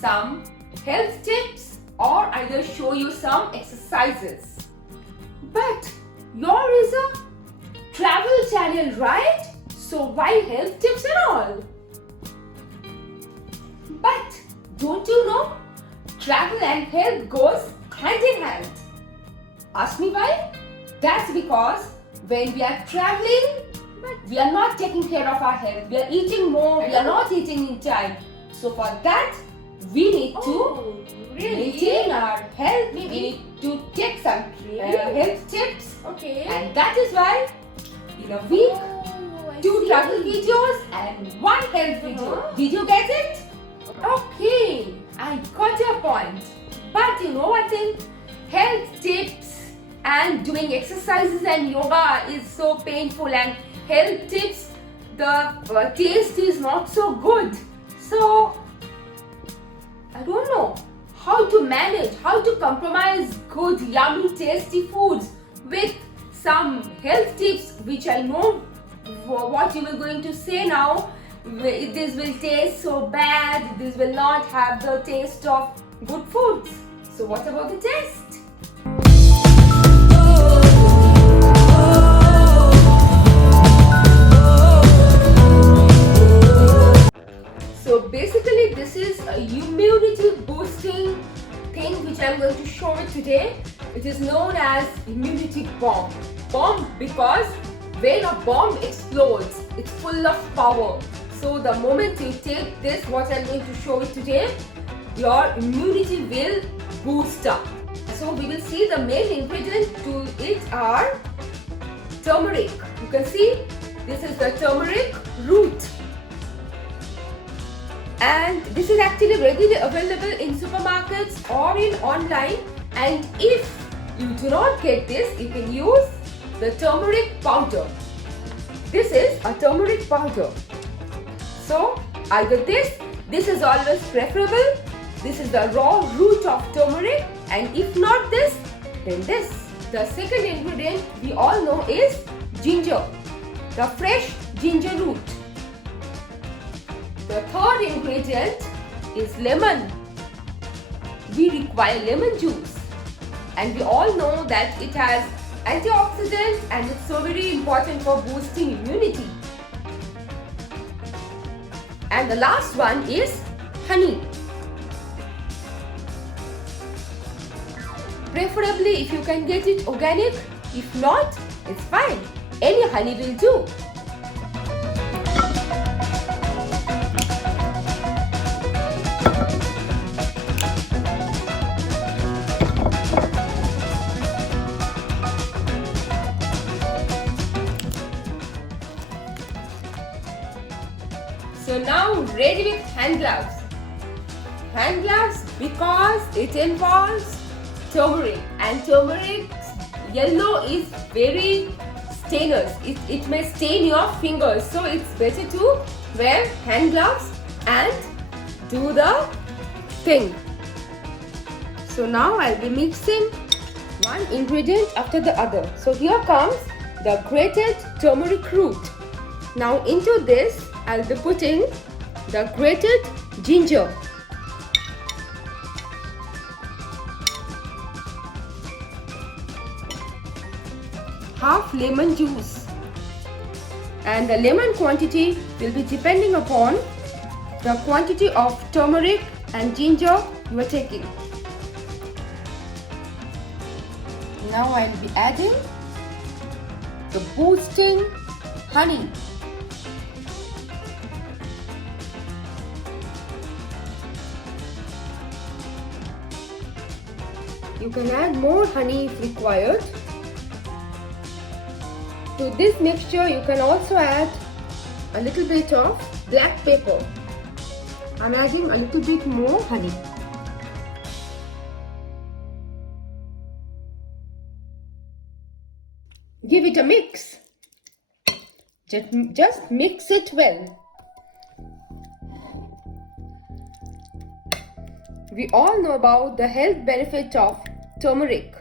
some health tips or either show you some exercises. But yours is a travel channel, right? So why health tips and all? But don't you know? Travel and health goes hand in hand. Ask me why? That's because when we are traveling, we are not taking care of our health. We are eating more, we are not eating in time. So for that, we need to maintain our health. We need to take some health tips. Okay. And that is why in a week, 2 travel videos and 1 health video. Did you get it? Okay, I got your point. But you know one thing? Health tips and doing exercises and yoga is so painful, and health tips, the taste is not so good. So, I don't know how to manage, how to compromise good, yummy, tasty foods with some health tips, which I know what you are going to say now. This will taste so bad, this will not have the taste of good foods. So what about the taste? So basically this is a immunity boosting thing which I'm going to show you today. It is known as immunity bomb. Bomb because when a bomb explodes, it's full of power. So the moment you take this, what I'm going to show you today, your immunity will boost up. So we will see the main ingredient to it are turmeric. You can see this is the turmeric root. And this is actually readily available in supermarkets or in online. And if you do not get this, you can use the turmeric powder. This is a turmeric powder. So either this is always preferable. This is the raw root of turmeric, and if not this, then this. The second ingredient we all know is ginger, the fresh ginger root. The third ingredient is lemon. We require lemon juice, and we all know that it has antioxidants and it's so very important for boosting immunity. And the last one is honey. Preferably if you can get it organic, if not, it's fine. Any honey will do. So now ready with hand gloves. Hand gloves because it involves turmeric, and turmeric yellow is very stainous. It may stain your fingers, so it's better to wear hand gloves and do the thing. So now I'll be mixing one ingredient after the other. So here comes the grated turmeric root. Now into this I'll be putting the grated ginger. Half lemon juice, and the lemon quantity will be depending upon the quantity of turmeric and ginger you are taking. Now I will be adding the boosting honey. You can add more honey if required. To this mixture you can also add a little bit of black pepper. I'm adding a little bit more honey. Give it a mix. Just mix it well. We all know about the health benefit of turmeric.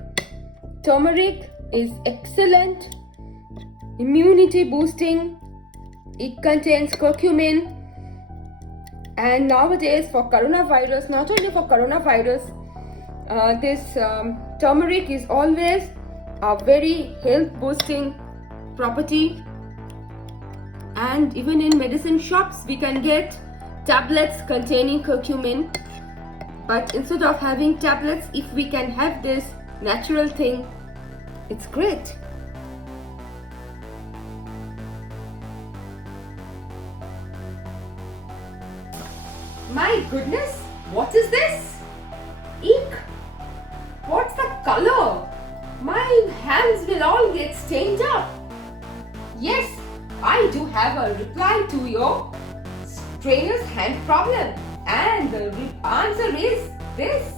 Turmeric is excellent immunity boosting. It contains curcumin And nowadays for coronavirus, not only for coronavirus, this turmeric is always a very health boosting property. And even in medicine shops we can get tablets containing curcumin. But instead of having tablets, if we can have this natural thing, it's great. My goodness, what is this? Eek! What's the color? My hands will all get stained up. Yes, I do have a reply to your trainer's hand problem, and the answer is this.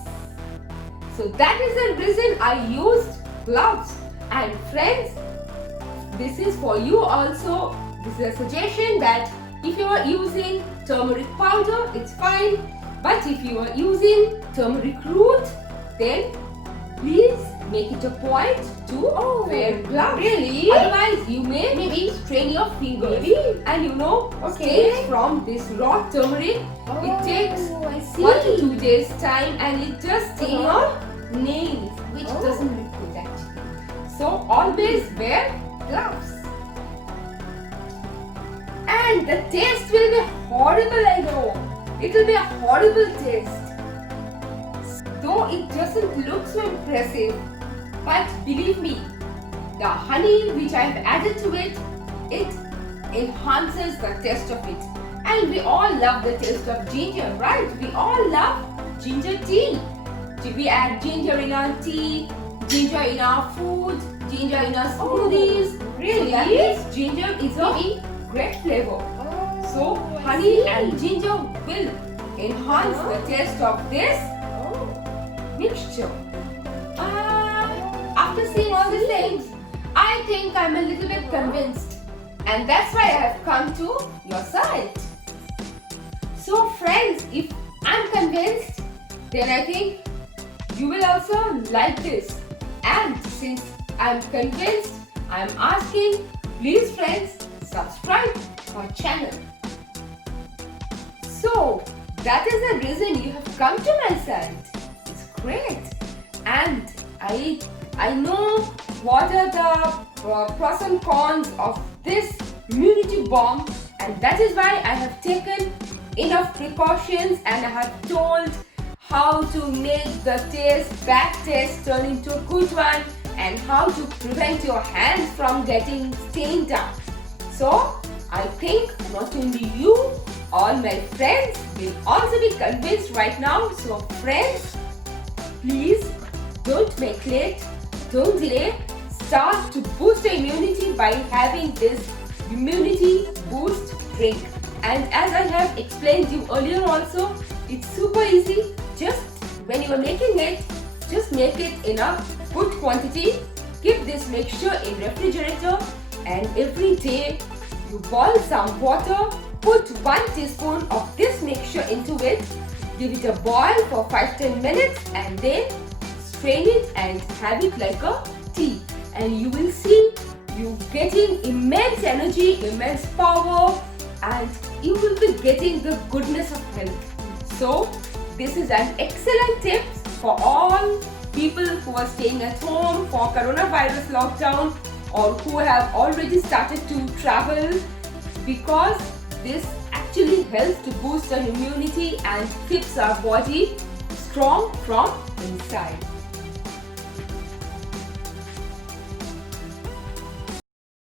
So that is the reason I used gloves. And friends, this is for you also. This is a suggestion that if you are using turmeric powder, it's fine. But if you are using turmeric root, then please make it a point to wear gloves. Really? Otherwise, you may maybe strain your fingers. And you know, stains from this raw turmeric, it takes 1 to 2 days time, and it just stain your nails, which doesn't look good actually. So always wear gloves. And the taste will be horrible, I know. It will be a horrible taste. Though it doesn't look so impressive, but believe me, the honey which I have added to it, it enhances the taste of it. And we all love the taste of ginger, right? We all love ginger tea. We add ginger in our tea, ginger in our food, ginger in our smoothies. Really? So that means ginger is a great flavor. So honey and ginger will enhance the taste of this mixture. After seeing all these things, I think I'm a little bit convinced, and that's why I have come to your side. So friends, if I'm convinced, then I think you will also like this. And since I'm convinced, I'm asking, please friends, subscribe our channel. So that is the reason you have come to my side. It's great. And I know what are the pros and cons of this immunity bomb, and that is why I have taken enough precautions, and I have told how to make the bad taste turn into a good one, and how to prevent your hands from getting stained up. So I think not only you, all my friends will also be convinced right now. So friends, please don't make late, don't delay. Start to boost your immunity by having this immunity boost drink. And as I have explained you earlier also, it's super easy. Just when you are making it, just make it in a good quantity. Keep this mixture in refrigerator, and every day you boil some water, put 1 teaspoon of this mixture into it, give it a boil for 5-10 minutes, and then strain it and have it like a tea. And you will see you getting immense energy, immense power, and you will be getting the goodness of health. So this is an excellent tip for all people who are staying at home for coronavirus lockdown, or who have already started to travel, because this actually helps to boost our immunity and keeps our body strong from inside.